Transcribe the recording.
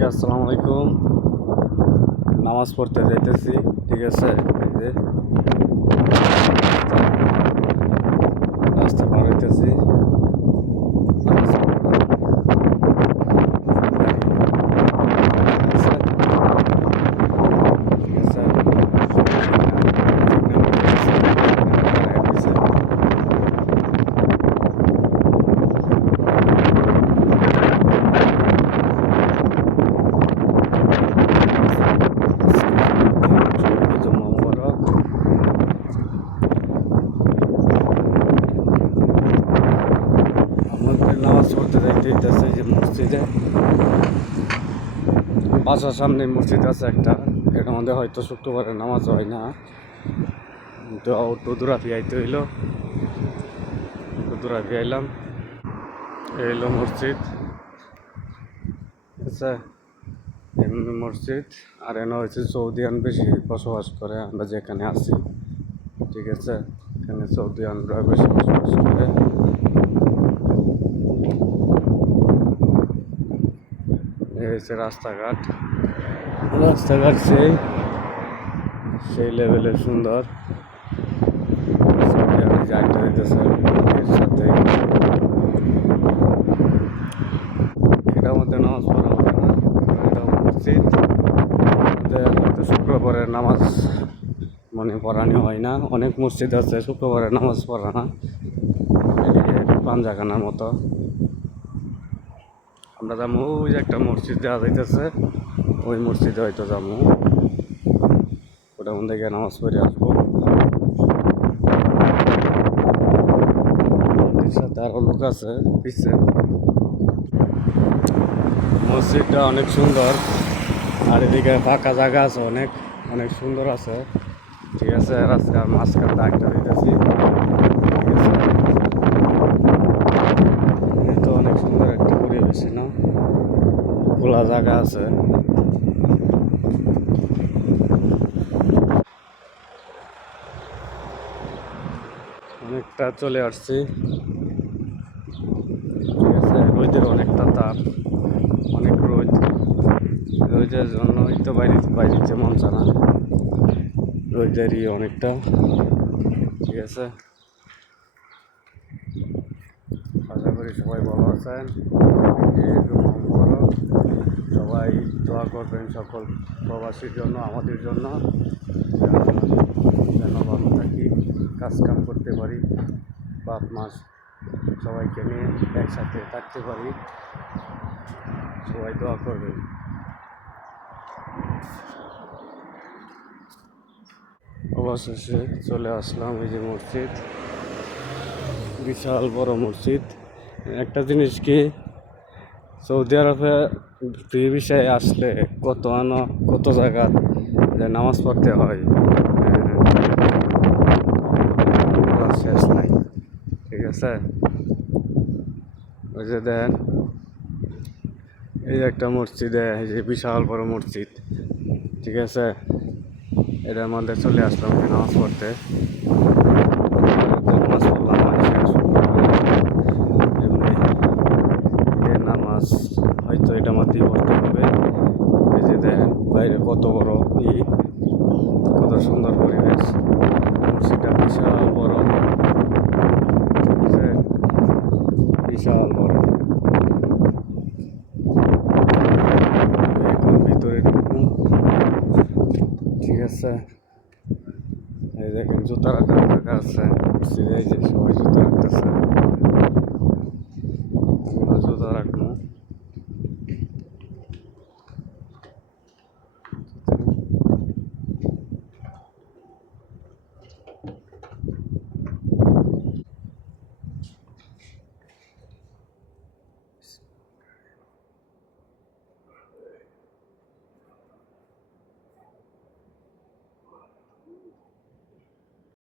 সবাইকে আসসালামু আলাইকুম। নামাজ পড়তে যাইতেছি, ঠিক আছে। এই যে রাস্তা পার হইতেছি। নামাজ পড়তে যাইতেছে যে মসজিদে, বাসার সামনে মসজিদ আছে একটা। এটার মধ্যে হয়তো শুক্রবারে নামাজ হয় না, তো টুদুরা ফিয়াইতে হইলো, টুদুরা ফিয়াইলাম। এই হলো মসজিদ, ঠিক আছে। এমনি মসজিদ আর এনে হয়েছে সৌদিয়ান বেশি বসবাস করে, আমরা যেখানে আছি, ঠিক আছে। এখানে সৌদিয়ানরা বেশি বসবাস করে। এই হচ্ছে রাস্তাঘাট, রাস্তাঘাট সেই লেভেলের সুন্দর। যাইতে হইতেছে এর সাথে, এটার মধ্যে নামাজ পড়া হবে না। এটা মসজিদ, হয়তো শুক্রবারের নামাজ মনে পড়ানো হয় না। অনেক মসজিদ আছে শুক্রবারের নামাজ পড়া না, পাঞ্জাখানার মতো। আমরা যাবো ওই যে একটা মসজিদ দেওয়া যাইতেছে, ওই মসজিদে হয়তো যাবো, ওটার মধ্যে গিয়ে নামাজ পড়ে আসবো। সাথে আরো লোক আছে পিছনে। মসজিদটা অনেক সুন্দর, আর এদিকে ফাঁকা জায়গা আছে, অনেক অনেক সুন্দর আছে, ঠিক আছে। রাস্তার মাঝখান দাগটা দিতেছি, তো অনেক সুন্দর একটা পরিবেশ না, খোলা জায়গা আছে। অনেকটা চলে আসছি, ঠিক আছে। রোদের অনেকটা তাপ, অনেক রোদ, রোদের জন্যই তো বাইরে মন চায় না, রোদেরই অনেকটা, ঠিক আছে। আশা করি সবাই ভালো আছেন, সবাই দোয়া করবেন সকল প্রবাসীর জন্য, আমাদের জন্য, যেন ভালো থাকি, কাজকাম করতে পারি, বাপ মাস সবাইকে নিয়ে একসাথে থাকতে পারি। সবাই দোয়া করবেন। অবশেষে চলে আসলাম এই যে মসজিদ, বিশাল বড় মসজিদ। একটা জিনিস কি, সৌদি আরবে ফ্রি বিষয়ে আসলে কত জায়গা যে নামাজ পড়তে হয়, শেষ নাই, ঠিক আছে। ওই যে দেন এই একটা মসজিদে, এই যে বিশাল বড় মসজিদ, ঠিক আছে। এটার মধ্যে চলে আসলাম নামাজ পড়তে, নামাজ পড়লাম। নামাজ হয়তো এটা মধ্যেই পড়তে হবে। এই যে দেখেন বাইরে কত বড় কত সুন্দর পরিবেশ, মসজিদটা বিশাল বড়, বিশাল বড়। এখন ভিতরে ঢুকুন, ঠিক আছে। এই দেখেন জুতা রাখার জায়গা আছে, এই যে সবাই জুতা রাখতেছে।